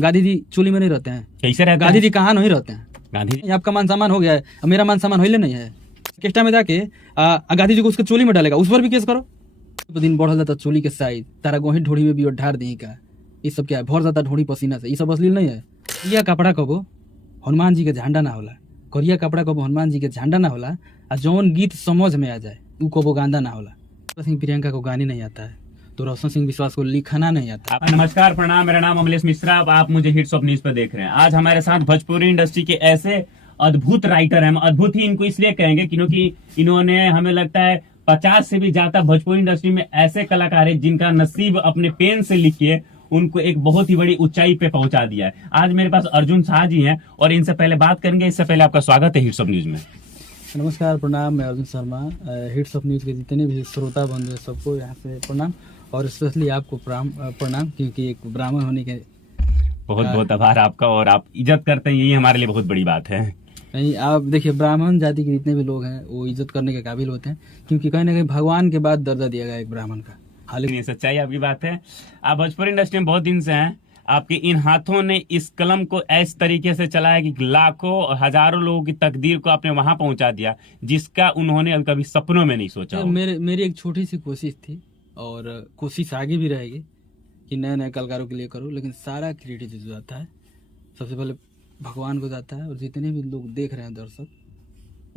गांधी जी चोली में नहीं रहते हैं। कैसे रहते गांधी हैं? जी कहाँ नहीं रहते हैं। गांधी जी आपका मान सम्मान हो गया है, अब मेरा मान सम्मान होइले नहीं है। केस्टा में जाके गांधी जी को उसके चोली में डालेगा, उस पर भी केस करो। दिन बढ़ल जाता चोली के साइज, तारा गोही ढोड़ी में भी ढार दी का, ये सब क्या है, भर जाता ढोड़ी पसीना से, ये सब अश्लील नहीं है। करिया कपड़ा कबो हनुमान जी के झंडा ना होला, करिया कपड़ा कबो हनुमान जी के झंडा ना होला, और जौन गीत समझ में आ जाए वो कबो गांदा ना होला। सिंह प्रियंका को गाने नहीं आता है, तो रोशन सिंह विश्वास को लिखना नहीं आता। नमस्कार, प्रणाम, मेरा नाम अमलेश मिश्रा। आप मुझे हिट्स ऑफ न्यूज पर देख रहे हैं। आज हमारे साथ भोजपुरी इंडस्ट्री के ऐसे अद्भुत राइटर हैं। अद्भुत ही इनको इसलिए कहेंगे क्योंकि इन्होंने, हमें लगता है 50 से भी ज्यादा भोजपुरी इंडस्ट्री में ऐसे कलाकार हैं जिनका नसीब अपने पेन से लिख के उनको एक बहुत ही बड़ी ऊंचाई पे पहुंचा दिया है। आज मेरे पास अर्जुन शाह जी हैं और इनसे पहले बात करेंगे। इससे पहले आपका स्वागत है हिट्स ऑफ न्यूज में। नमस्कार, प्रणाम, मैं Arjun Sharma. Hits of news के जितने भी श्रोता बंधु सबको यहाँ से प्रणाम, और स्पेशली आपको प्रणाम, क्योंकि एक ब्राह्मण होने के बहुत बहुत आभार आपका, और आप इज्जत करते हैं, यही हमारे लिए बहुत बड़ी बात है। नहीं, आप देखिए, ब्राह्मण जाति के जितने भी लोग हैं वो इज्जत करने के काबिल होते हैं, क्योंकि कहीं ना कहीं भगवान के बाद दर्जा दिया गया एक ब्राह्मण का। हालांकि सच्चाई आपकी बात है। आप भोजपुरी इंडस्ट्री में बहुत दिन से हैं। आपके इन हाथों ने इस कलम को इस तरीके से चलाया कि लाखों और हजारों लोगों की तकदीर को आपने वहां पहुंचा दिया जिसका उन्होंने कभी सपनों में नहीं सोचा हो। मेरी एक छोटी सी कोशिश थी, और कोशिश आगे भी रहेगी कि नए नए कलाकारों के लिए करूँ, लेकिन सारा क्रेडिट जो जाता है सबसे पहले भगवान को जाता है, और जितने भी लोग देख रहे हैं दर्शक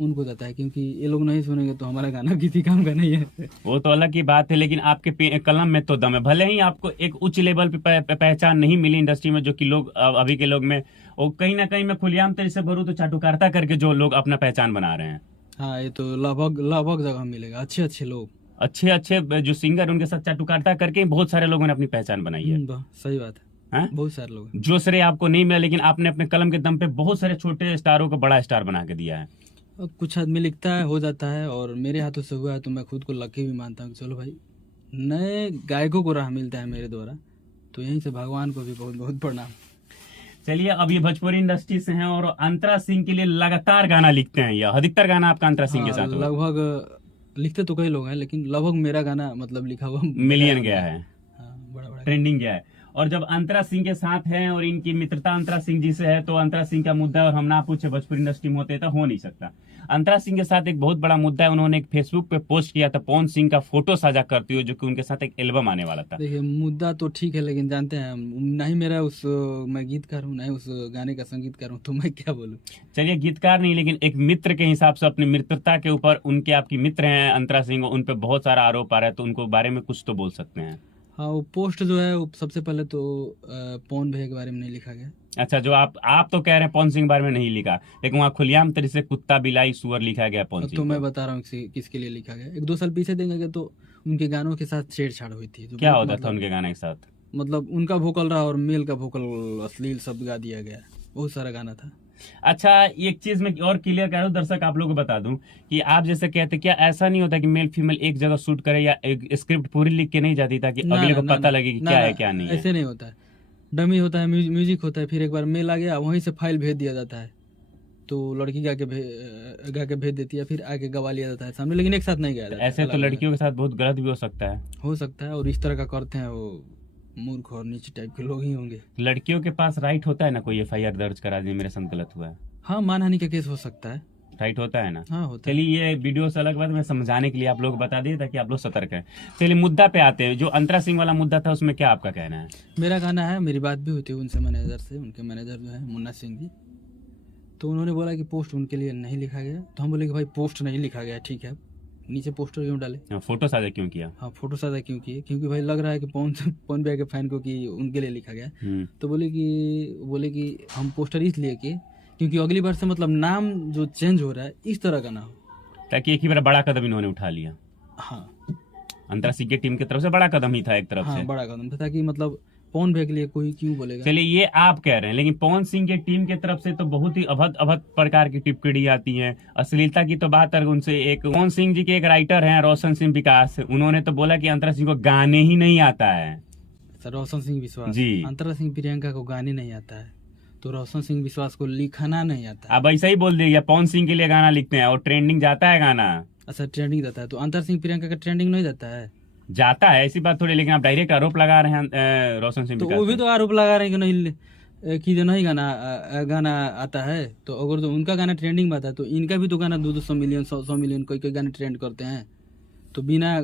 उनको जाता है, क्योंकि ये लोग नहीं सुनेंगे तो हमारा गाना किसी काम का नहीं है। वो तो अलग की बात है, लेकिन आपके कलम में तो दम है। भले ही आपको एक उच्च लेवल पे पहचान नहीं मिली इंडस्ट्री में, जो कि लोग अभी के लोग में, और कहीं ना कहीं मैं खुलेआम तरीके से भरूं तो चाटुकारिता करके जो लोग अपना पहचान बना रहे हैं। हाँ, ये तो लगभग जगह मिलेगा। अच्छे लोग, अच्छे जो सिंगर, उनके साथ चाटुकारिता करके बहुत सारे लोगों ने अपनी पहचान बनाई है। सही बात है। बहुत सारे लोग, जो श्रेय आपको नहीं मिला, लेकिन आपने अपने कलम के दम पे बहुत सारे छोटे स्टारों को बड़ा स्टार बना के दिया है। कुछ आदमी लिखता है, हो जाता है, और मेरे हाथों से हुआ है तो मैं खुद को लकी भी मानता हूँ। चलो भाई, नए गायकों को राह मिलता है मेरे द्वारा, तो यहीं से भगवान को भी बहुत बहुत प्रणाम। चलिए, अब ये भोजपुरी इंडस्ट्री से हैं और अंतरा सिंह के लिए लगातार गाना लिखते हैं। या अधिकतर गाना आपका अंतरा सिंह के साथ हुआ? लगभग लिखते तो कई लोग हैं, लेकिन लगभग मेरा गाना मतलब लिखा हुआ मिलियन गया है। बड़ा ट्रेंडिंग गया है। और जब अंतरा सिंह के साथ हैं और इनकी मित्रता अंतरा सिंह जी से है, तो अंतरा सिंह का मुद्दा और हम ना पूछे भोजपुरी इंडस्ट्री में होते तो हो नहीं सकता। अंतरा सिंह के साथ एक बहुत बड़ा मुद्दा है। उन्होंने एक फेसबुक पे पोस्ट किया था पवन सिंह का फोटो साझा करते हुए, जो कि उनके साथ एक एल्बम आने वाला था। देखिए, मुद्दा तो ठीक है, लेकिन जानते हैं ना ही मेरा मैं गीतकार हूँ, ना ही उस गाने का संगीतकार हूँ, तो मैं क्या बोलूँ। चलिए, गीतकार नहीं, लेकिन एक मित्र के हिसाब से अपनी मित्रता के ऊपर, उनके आपकी मित्र हैं अंतरा सिंह, उन पे बहुत सारा आरोप आ रहा है, तो उनको बारे में कुछ तो बोल सकते हैं। हाँ, वो पोस्ट जो है वो सबसे पहले तो पवन भैया के बारे में नहीं लिखा गया। अच्छा, जो आप तो कह रहे हैं पवन सिंह के बारे में नहीं लिखा, लेकिन वहाँ खुलेआम तरीके से कुत्ता बिलाई सुअर लिखा गया पवन सिंह। तो मैं बता रहा हूँ किसके लिए लिखा गया। 1-2 साल पीछे देंगे तो उनके गानों के साथ छेड़छाड़ हुई थी। क्या होता था उनके गाने के साथ? मतलब उनका वोकल रहा और मेल का वोकल अश्लील शब्द गा दिया गया। बहुत सारा गाना था। अच्छा, एक चीज में और क्लियर करूं, दर्शक आप लोगों को बता दूं कि आप जैसे कहते, क्या ऐसा नहीं होता कि मेल फीमेल एक जगह शूट करे या एक स्क्रिप्ट पूरी लिख के नहीं जाती ताकि अगले को पता लगे कि क्या है क्या नहीं है? ऐसे नहीं होता है। डमी होता है, म्यूजिक होता है, फिर एक बार मेल आ गया, वहीं से फाइल भेज दिया जाता है, तो लड़की गा के भेज देती है, फिर आके गवा लिया जाता है सामने, लेकिन एक साथ नहीं गाया जाता। ऐसे तो लड़कियों के साथ बहुत गलत भी हो सकता है। और इस तरह का करते हैं वो मूर्ख और नीचे टाइप के लोग ही होंगे। लड़कियों के पास राइट होता है ना कोई FIR दर्ज करा दे, मेरे साथ गलत हुआ है? हाँ, मानहानि का केस हो सकता है। राइट होता है ना? हाँ, होता है। चलिए, ये वीडियो से अलग बात, मैं समझाने के लिए आप लोग बता दिए ताकि आप लोग सतर्क हैं। चलिए, मुद्दा पे आते हैं। जो अंतरा सिंह वाला मुद्दा था, उसमें क्या आपका कहना है? मेरा कहना है, मेरी बात भी होती है उनसे, मैनेजर से। उनके मैनेजर जो है मुन्ना सिंह जी, तो उन्होंने बोला कि पोस्ट उनके लिए नहीं लिखा गया। तो हम बोले कि भाई, पोस्ट नहीं लिखा गया, ठीक है, नीचे पोस्टर क्यों डाले? फोटो साझा क्यों किया? हाँ, फोटो साझा क्यों किए? क्योंकि भाई लग रहा है कि पवन भैया के फैन को कि उनके लिए लिखा गया। तो बोले कि हम पोस्टर इसलिए किए क्योंकि अगली बार से मतलब नाम जो चेंज हो रहा है इस तरह का ना हो, ताकि एक ही बार बड़ा कदम इन्होंने उठा लिया। हाँ, अंतरा सिंह की टीम की तरफ से बड़ा कदम ही था एक तरफ से। बड़ा कदम था, ताकि मतलब पवन भैया के लिए कोई क्यों बोलेगा। चलिए, ये आप कह रहे हैं, लेकिन पवन सिंह की टीम की तरफ से तो बहुत ही अभद्र प्रकार की टिप्पणी आती है। अश्लीलता की तो बात है उनसे। एक पवन सिंह जी के एक राइटर हैं रोशन सिंह विकास, उन्होंने तो बोला कि अंतरा सिंह को गाने ही नहीं आता है। रोशन सिंह विश्वास जी, अंतरा सिंह प्रियंका को गाने नहीं आता है, तो रोशन सिंह विश्वास को लिखना नहीं आता है। अब ऐसा ही बोल दिया, पवन सिंह के लिए गाना लिखते हैं और ट्रेंडिंग जाता है गाना। अच्छा, ट्रेंडिंग जाता है, तो अंतर सिंह प्रियंका का ट्रेंडिंग नहीं जाता है? जाता है, ऐसी बात थोड़ी, लेकिन आप डायरेक्ट आरोप लगा रहे हैं रोशन सिंह तो विकास वो भी पे। तो आरोप लगा रहे हैं कि नहीं एक ही जो नहीं गाना आता है, तो अगर तो उनका गाना ट्रेंडिंग में आता है तो इनका भी तो गाना 200 मिलियन 100 मिलियन कोई कोई गाने ट्रेंड करते हैं। तो बिना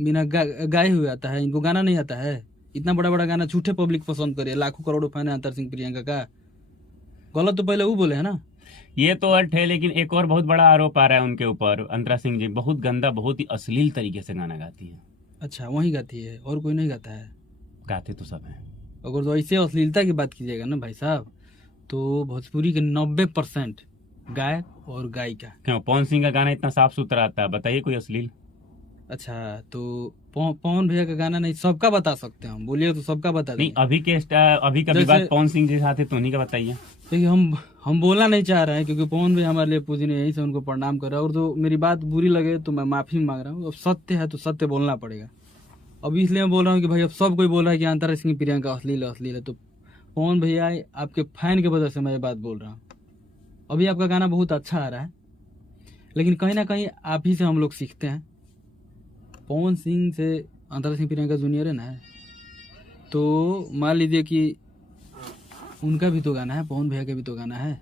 बिना गाए हुए आता है, इनको गाना नहीं आता है। इतना बड़ा बड़ा गाना झूठे पब्लिक पसंद करे, लाखों करोड़ों फैन है अंतर सिंह प्रियंका का। गलत तो पहले वो बोले है ना। ये तो अर्थ है, लेकिन एक और बहुत बड़ा आरोप आ रहा है उनके ऊपर। अंतरा सिंह जी बहुत गंदा, बहुत ही अश्लील तरीके से गाना गाती है। अच्छा, वही गाती है और कोई नहीं गाता है? गाते तो सब हैं। अगर तो ऐसे अश्लीलता की बात कीजिएगा ना भाई साहब, तो भोजपुरी के 90% गायक और गायिका। क्यों पवन सिंह का गाना इतना साफ सुथरा आता है, बताइए कोई अश्लील? अच्छा, तो पवन भैया का गाना नहीं सबका बता सकते हैं हम, बोलिए तो सबका बता नहीं, देंगे। अभी का जैसे- विवाद पवन सिंह जी साथ है, तो उन्हीं का बताइए। देखिए, हम बोलना नहीं चाह रहे हैं क्योंकि पवन भैया हमारे लिए पूजनीय, यहीं से उनको प्रणाम कर रहा है। और तो मेरी बात बुरी लगे तो मैं माफी मांग रहा हूँ। अब सत्य है तो सत्य बोलना पड़ेगा। अब इसलिए मैं बोल रहा हूँ कि भाई अब सब कोई बोल रहा है कि अंतर सिंह प्रियंका अश्लील है, तो पवन भैया आपके फैन की वजह से मैं ये बात बोल रहा हूँ। अभी आपका गाना बहुत अच्छा आ रहा है, लेकिन कहीं ना कहीं आप ही से हम लोग सीखते हैं। पवन सिंह से अंतर सिंह प्रियंका जूनियर है ना, तो मान लीजिए कि उनका भी तो गाना है, पवन भैया का भी तो गाना है।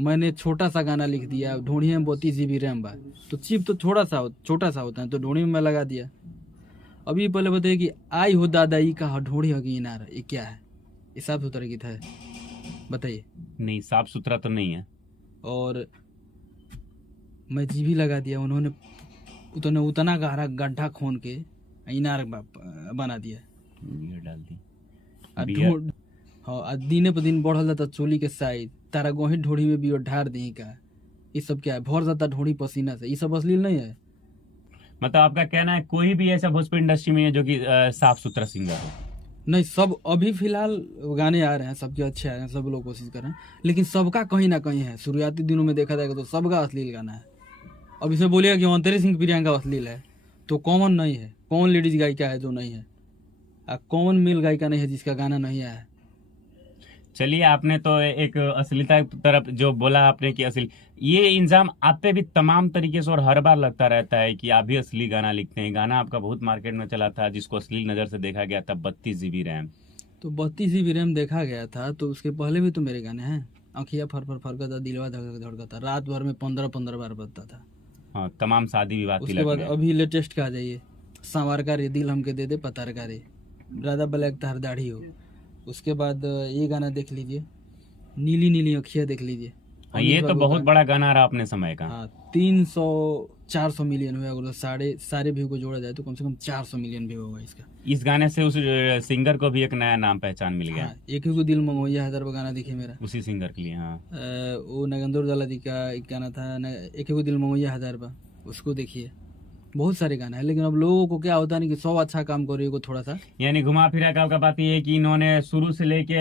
मैंने छोटा सा गाना लिख दिया, ढूंढिए में 32 GB रैम बा, तो चिप तो छोटा सा होता है, तो ढूंढी में मैं लगा दिया। अभी पहले बताइए कि आई हो दादाई का ढूंढी होगी इनार, ये क्या है? ये साफ सुथरा गीत है, बताइए। नहीं, साफ सुथरा तो नहीं है। और मैं जीभी लगा दिया, उन्होंने उतना गहरा गड्ढा खोन के इनार बना दिया। बियर डाल दी। आ बियर- ढूंढ हाँ, आ दिने पर दिन बढ़ल जाता चोली के साइज, तारा गोही ढोड़ी में भी ढार दी का। ये सब क्या है? भर जाता ढोड़ी पसीना से, ये सब अश्लील नहीं है। मतलब आपका कहना है कोई भी ऐसा भोजपुरी इंडस्ट्री में है जो कि साफ सुथरा सिंगर हो? नहीं, सब अभी फिलहाल गाने आ रहे हैं, सबके अच्छे आ रहे हैं, सब लोग कोशिश कर रहे हैं, लेकिन सबका कहीं ना कहीं है। शुरुआती दिनों में देखा जाएगा तो सबका अश्लील गाना है। अब इसे बोलिएगा कि अंतरी सिंह प्रियंका अश्लील है, तो कॉमन नहीं है। कौन लेडीज गायिका है जो नहीं है? कौन मेल गायिका नहीं है जिसका गाना नहीं आया है? चलिए, आपने तो एक अश्लीलता की तरफ जो बोला आपने कि अश्लील, ये इंजाम आप पे भी तमाम तरीके से और हर बार लगता रहता है कि आप भी असली गाना लिखते हैं। गाना आपका बहुत मार्केट में चला था जिसको अश्लील नजर से देखा गया था, 32 GB रैम। तो 32 GB रैम देखा गया था, तो उसके पहले भी तो मेरे गाने हैं। आँखिया फर फर फरकता, दिलवा धड़क धड़कता, रात भर में 15 बार बजता था। हाँ, तमाम शादी विवाह उसके तिलक बाद में। अभी लेटेस्ट का आ जाइए, संवार का रे दिल हमके दे दे पतार का रे, राधा ब्लैक तार दाढ़ी हो। उसके बाद ये गाना देख लीजिए, नीली नीली अखियाँ देख लीजिए। हाँ, ये तो बहुत बड़ा गाना रहा अपने समय का। हाँ, 300-400 मिलियन हुआ। अगर सारे व्यू को जोड़ा जाए तो कम से कम 400 मिलियन व्यू होगा इसका। इस गाने से उस सिंगर को भी एक नया नाम पहचान मिल गया। हाँ, एक ही को दिल मंगोइया हैदर गाना दिखे मेरा, उसी सिंगर के लिए। हाँ, वो नगेंद्र दला दी का एक गाना था एक ही को दिल मंगोइया हैदर बा, उसको देखिए। बहुत सारे गाना है, लेकिन अब लोगों को क्या होता नहीं कि 100 अच्छा काम करिए को थोड़ा सा। यानी घुमा फिरा का बात ये है कि इन्होंने शुरू से लेके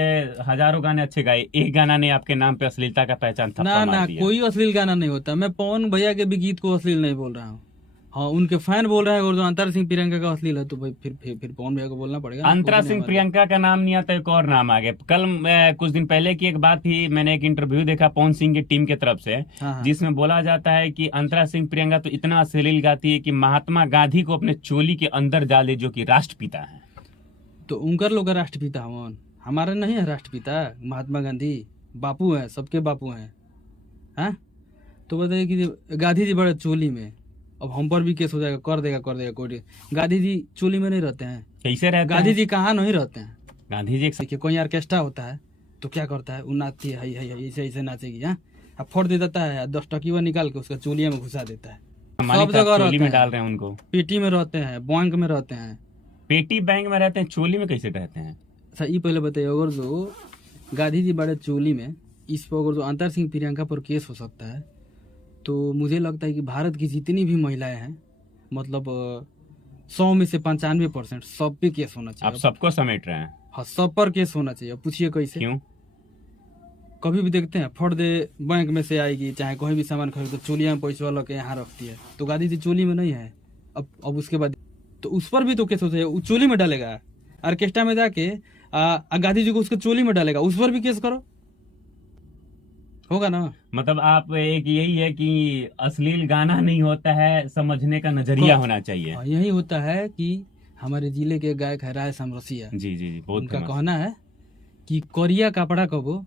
हजारों गाने अच्छे गाए, एक गाना ने आपके नाम पे अश्लीलता का पहचान थप्पा ना मार दिया। कोई अश्लील गाना नहीं होता। मैं पवन भैया के भी गीत को अश्लील नहीं बोल रहा हूँ। हाँ, उनके फैन बोल रहे हैं, और जो अंतर सिंह प्रियंका का अश्लील है तो भाई फिर पवन भैया को बोलना पड़ेगा। अंतरा सिंह प्रियंका का नाम नहीं आता, एक और नाम आ गया। कल कुछ दिन पहले की एक बात थी, मैंने एक इंटरव्यू देखा पवन सिंह की टीम की तरफ से, हाँ। जिसमें बोला जाता है कि अंतरा सिंह प्रियंका तो इतना अश्लील गाती है कि महात्मा गांधी को अपने चोली के अंदर डाल दे, जो कि राष्ट्रपिता है। तो उनकर लोग का राष्ट्रपिता हवन, हमारा नहीं है राष्ट्रपिता। महात्मा गांधी बापू है, सबके बापू हैं। हाँ, तो बताइए कि गांधी जी बड़े चोली में, अब हम पर भी केस हो जाएगा, कर देगा कोई। गांधी जी चोली में नहीं रहते हैं। कैसे रहते गांधी हैं? जी कहाँ नहीं रहते हैं? गांधी जी एक देखिए, कोई ऑर्केस्ट्रा होता है तो क्या करता है, वो नाचती है ऐसे ऐसे नाचेगी। हाँ, अब फोड़ दे देता है, 10 टकीवा निकाल के उसका चोलिया में घुसा देता है। हमारी सब जगह चोली रहते में हैं। डाल रहे हैं उनको। पेटी में रहते हैं, बैंक में रहते हैं। पेटी बैंक में रहते हैं, चोली में कैसे रहते हैं? अच्छा, ये पहले बताइए, अगर जो गांधी जी बड़े चोली में, इस पर अगर जो अंतर सिंह प्रियंका पर केस हो सकता है, तो मुझे लगता है कि भारत की जितनी भी महिलाएं हैं, मतलब 100 में से 95% सब पे केस होना आप चाहिए। सबको समेट रहे हैं। हाँ, सब पर केस होना चाहिए। पूछिए कैसे? क्यों? कभी भी देखते हैं फट दे बैंक में से आएगी, चाहे कोई भी सामान खरीद तो चोलिया में पैसा लग के यहाँ रखती है, तो गांधी जी चोली में नहीं है। अब उसके बाद तो उस पर भी तो केस हो चाहिए, वो चोली में डालेगा। ऑर्केस्ट्रा में जाके गांधी जी को उसके चोली में डालेगा, उस पर भी केस करो, होगा ना? मतलब आप एक यही है कि अश्लील गाना नहीं होता है, समझने का नजरिया होना चाहिए। हाँ, यही होता है कि हमारे जिले के गायक है राय समरसिया, जी जी जी, बहुत उनका फेमस। कहना है कि करिया कपड़ा कबो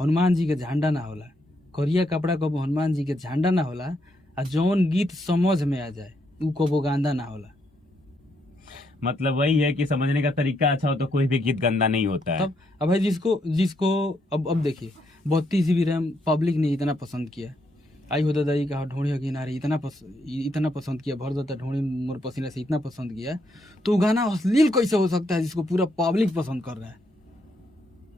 हनुमान जी के झंडा ना होला, करिया कपड़ा कबो हनुमान जी के झंडा ना होला, आ जौन गीत समझ में आ जाए उ कबो गांदा ना होला। मतलब वही है कि समझने का तरीका अच्छा हो तो कोई भी गीत गंदा नहीं होता है। तब अब भाई जिसको जिसको अब देखिए 32 GB रैम पब्लिक ने इतना पसंद किया, आई हो दादा कहा ढोड़ी किनारे इतना पसंद किया, भर देता ढोड़ी मोर पसीना से इतना पसंद किया, तो गाना अश्लील कैसे हो सकता है जिसको पूरा पब्लिक पसंद कर रहा है।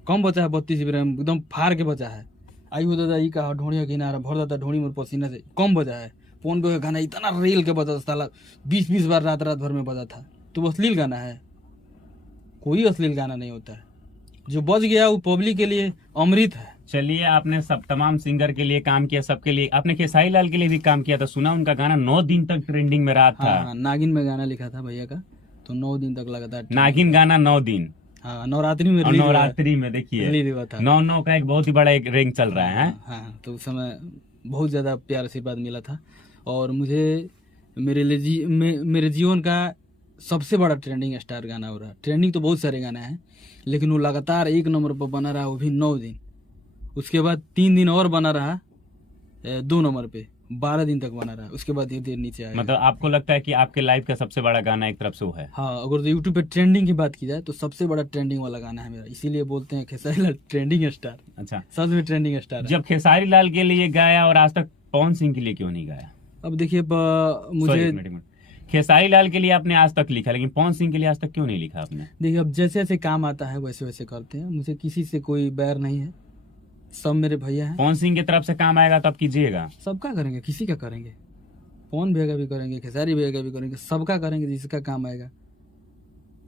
कम बचा है 32 GB रैम, एकदम फाड़ के बचा है। आई हो दादा कहा ढोड़ी किनारा भर देता ढोड़ी मोर पसीना से कम बजा है। फोन पे गाना इतना रेल के बजा था, 20 बार रात भर में बजा था, तो अश्लील गाना है? कोई अश्लील गाना नहीं होता है, जो बज गया वो पब्लिक के लिए अमृत है। चलिए, आपने सब तमाम सिंगर के लिए काम किया, सबके लिए। आपने खेसारी लाल के लिए भी काम किया था, सुना उनका गाना 9 दिन तक ट्रेंडिंग में रहा था। हाँ, नागिन में गाना लिखा था भैया का, तो 9 दिन तक लगातार नागिन गाना 9 दिन, हाँ, नवरात्रि में और रिलीज हुआ नवरात्रि में देखिए रिलीज हुआ था। 9 का एक बहुत ही बड़ा एक रैंक चल रहा है। हाँ, तो उस समय बहुत ज्यादा प्यार आशीर्वाद मिला था, और मुझे मेरे जीवन का सबसे बड़ा ट्रेंडिंग स्टार गाना हो रहा। ट्रेंडिंग तो बहुत सारे गाना है, लेकिन वो लगातार 1 नंबर पर बना रहा, वो भी 9 दिन। उसके बाद 3 दिन और बना रहा 2 नंबर पे, 12 दिन तक बना रहा, उसके बाद धीरे धीरे नीचे आया। मतलब आपको लगता है कि आपके लाइफ का सबसे बड़ा गाना एक तरफ से वो है? हाँ, अगर यूट्यूब पे ट्रेंडिंग की बात की जाए तो सबसे बड़ा ट्रेंडिंग वाला गाना है मेरा, इसीलिए बोलते हैं खेसारी लाल ट्रेंडिंग स्टार। अच्छा, सच में ट्रेंडिंग स्टार है। जब खेसारी लाल के लिए गाया और आज तक पवन सिंह के लिए क्यों नहीं गाया? अब देखिए Sorry, मुझे एक मिनट। खेसारी लाल के लिए आपने आज तक लिखा, लेकिन पवन सिंह के लिए आज तक क्यों नहीं लिखा आपने? देखिए, अब जैसे जैसे काम आता है वैसे वैसे करते हैं, मुझे किसी से कोई बैर नहीं है, सब मेरे भैया हैं। पवन सिंह की तरफ से काम आएगा तो आप कीजिएगा। सबका करेंगे, किसी का करेंगे, पवन भैया का भी करेंगे, खेसारी भैया का भी करेंगे, सबका करेंगे जिसका काम आएगा।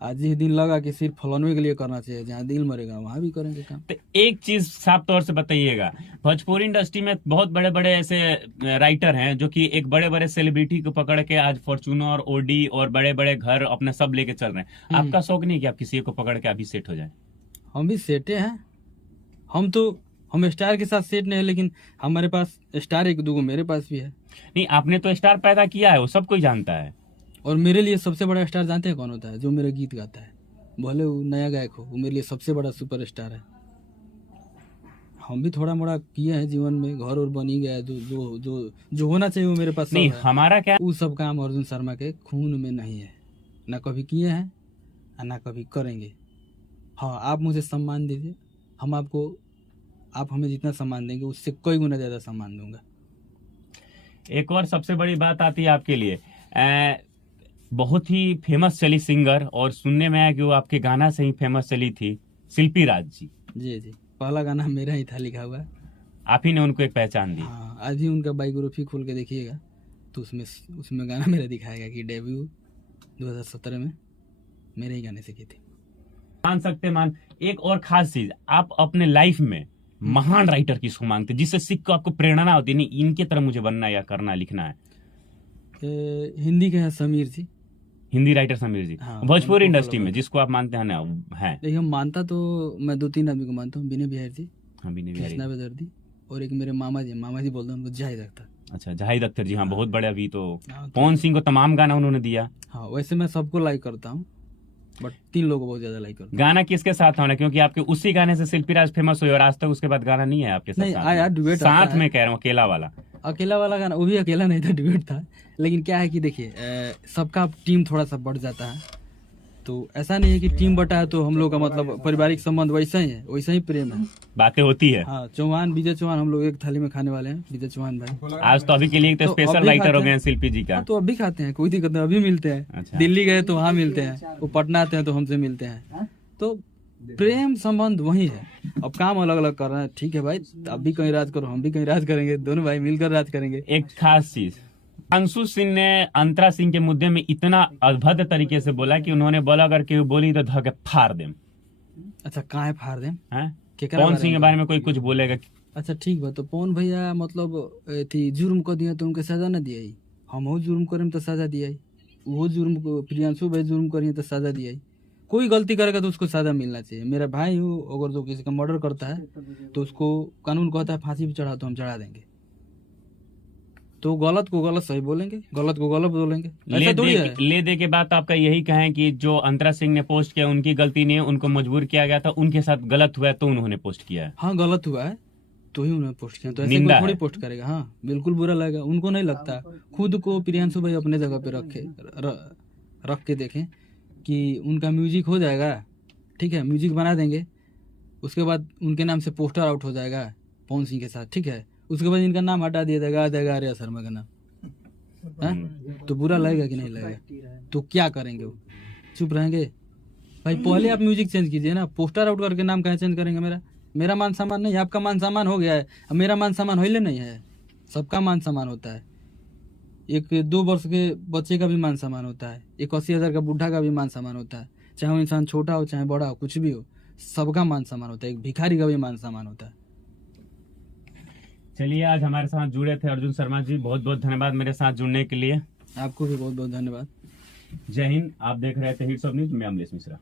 आज ही दिन लगा कि सिर्फ फलानवे के लिए करना चाहिए, जहाँ दिल मरेगा वहां भी करेंगे काम। तो एक चीज साफ तौर से बताइएगा, भोजपुरी इंडस्ट्री में बहुत बड़े बड़े ऐसे राइटर हैं जो कि एक बड़े बड़े सेलिब्रिटी को पकड़ के आज फॉर्चूनर, ओडी और बड़े बड़े घर अपने सब लेके चल रहे हैं। आपका शौक नहीं कि आप किसी को पकड़ के अभी सेट हो जाए? हम भी सेटे हैं, हम स्टार के साथ सेट नहीं है, लेकिन हमारे पास स्टार 1-2 मेरे पास भी है। नहीं, आपने तो स्टार पैदा किया है, वो सब कोई जानता है। और मेरे लिए सबसे बड़ा स्टार जानते हैं कौन होता है? जो मेरे गीत गाता है, भले वो नया गायक हो, वो मेरे लिए सबसे बड़ा सुपर स्टार है। हम भी थोड़ा मोड़ा किए हैं जीवन में, घर और बनी गया है, जो जो जो जो होना चाहिए वो मेरे पास सब नहीं, है। हमारा क्या, वो सब काम अर्जुन शर्मा के खून में नहीं है, ना कभी किए हैं और ना कभी करेंगे। हाँ, आप मुझे सम्मान दीजिए, आप हमें जितना सम्मान देंगे उससे कई गुना ज्यादा सम्मान दूंगा। एक और सबसे बड़ी बात आती है आपके लिए, बहुत ही फेमस चली सिंगर, और सुनने में आया कि वो आपके गाना से ही फेमस चली थी, शिल्पी राज जी। जी, पहला गाना मेरा ही था लिखा हुआ। आप ही ने उनको एक पहचान दी। हाँ, आज ही उनका बायोग्राफी खोल के देखिएगा तो उसमें गाना मेरा दिखाएगा कि डेब्यू 2017 में मेरे ही गाने से की थी। मान एक और खास चीज, आप अपने लाइफ में महान राइटर किसको मांगते, जिससे सीख को आपको प्रेरणा होती नहीं इनके तरह मुझे बनना या करना लिखना है? हिंदी के हैं समीर जी, हिंदी राइटर समीर जी। हाँ, भोजपुरी उनको इंडस्ट्री follow में जिसको आप मानते हैं ना, है? देखिए, हम मानता तो मैं 2-3 आदमी को मानता हूँ, विनय बिहारी जी, हाँ, बिनी बिहारी। कृष्णा बेदर्दी, और एक मेरे मामा जी बोलते हैं उनको जाहिद अख्तर। अच्छा, जाहिद अख्तर जी, हाँ, बहुत बड़े। अभी तो हाँ, पवन सिंह को तमाम गाना उन्होंने दिया। हाँ, वैसे मैं सबको लाइक करता हूँ, बट 3 लोगों को बहुत ज्यादा लाइक करता हूँ। गाना किसके साथ होना, क्योंकि आपके उसी गाने से शिल्पी राज फेमस हुई और आज तक उसके बाद गाना नहीं है आपके साथ? नहीं, साथ आया, में। डुएट आता साथ है। में कह रहा हूँ, अकेला वाला। अकेला वाला गाना वो भी अकेला नहीं था, डुएट था। लेकिन क्या है कि देखिए, सबका टीम थोड़ा सा बढ़ जाता है, तो ऐसा नहीं है कि टीम बटा है तो हम लोग का मतलब पारिवारिक संबंध वैसा ही है, वैसा ही प्रेम है। बातें होती है। हाँ, विजय चौहान, हम लोग एक थाली में खाने वाले हैं, विजय चौहान भाई। आज तो अभी के लिए तो तो स्पेशल अभी राइटर खाते हो गए हैं हैं। शिल्पी जी का। हाँ, तो अभी खाते हैं, कोई दिक्कत नहीं, अभी मिलते हैं। अच्छा। दिल्ली गए तो वहाँ मिलते हैं, वो पटना आते हैं तो हमसे मिलते हैं, तो प्रेम संबंध वही है। अब काम अलग अलग कर रहे हैं, ठीक है भाई, आप भी कहीं राज करो, हम भी कहीं राज करेंगे, दोनों भाई मिलकर राज करेंगे। एक खास चीज, अंशु सिंह ने अंतरा सिंह के मुद्दे में इतना अभद्र तरीके से बोला कि उन्होंने बोला अगर केहू बोली तो धके फाड़ देम। अच्छा, कहाँ है फाड़ दें? हैं? केकरा पवन बारे सिंह के में? बारे में कोई कुछ बोलेगा? अच्छा, ठीक बा, तो पवन भैया मतलब थी जुर्म कर दिया तो उनके सजा न दिया, हम जुर्म करें तो सजा दिया, वो जुर्म को प्रियांशु भाई जुर्म करिए तो सजा दिया। कोई गलती करेगा तो उसको सजा मिलना चाहिए। मेरा भाई हो, अगर जो किसी का मर्डर करता है तो उसको कानून कहता है फांसी पे चढ़ा, तो हम चढ़ा देंगे। तो गलत को गलत सही बोलेंगे, गलत को गलत बोलेंगे, ऐसा थोड़ी है। ले दे के बाद आपका यही कहें कि जो अंतरा सिंह ने पोस्ट किया उनकी गलती नहीं है, उनको मजबूर किया गया था, उनके साथ गलत हुआ है तो उन्होंने पोस्ट किया है। हाँ गलत हुआ है तो ही उन्होंने पोस्ट किया, तो ऐसे निंदा कोई थोड़ी है। पोस्ट करेगा। हाँ बिल्कुल बुरा लगेगा, उनको नहीं लगता। खुद को प्रियांशु भाई अपने जगह पे रख के देखें कि उनका म्यूजिक हो जाएगा, ठीक है, म्यूजिक बना देंगे, उसके बाद उनके नाम से पोस्टर आउट हो जाएगा पवन सिंह के साथ, ठीक है, उसके बाद इनका नाम हटा दिया जाएगा आर्या शर्मा का नाम, है? तो बुरा लगेगा कि नहीं लगेगा? तो क्या करेंगे वो, चुप रहेंगे? भाई पहले आप म्यूजिक चेंज कीजिए ना, पोस्टर आउट करके नाम कहाँ चेंज करेंगे? मेरा मान सम्मान नहीं, आपका मान सम्मान हो गया है, अब मेरा मान सम्मान होइले नहीं है। सबका मान सम्मान होता है, एक 2 वर्ष के बच्चे का भी मान सम्मान होता है, एक 80,000 का बुढ़ा का भी मान सम्मान होता है, चाहे वो इंसान छोटा हो चाहे बड़ा हो, कुछ भी हो, सबका मान सम्मान होता है, एक भिखारी का भी मान सम्मान होता है। चलिए, आज हमारे साथ जुड़े थे अर्जुन शर्मा जी, बहुत बहुत धन्यवाद मेरे साथ जुड़ने के लिए। आपको भी बहुत बहुत धन्यवाद। जय हिंद। आप देख रहे थे हिट्स ऑफ न्यूज, मैं अमलेश मिश्रा।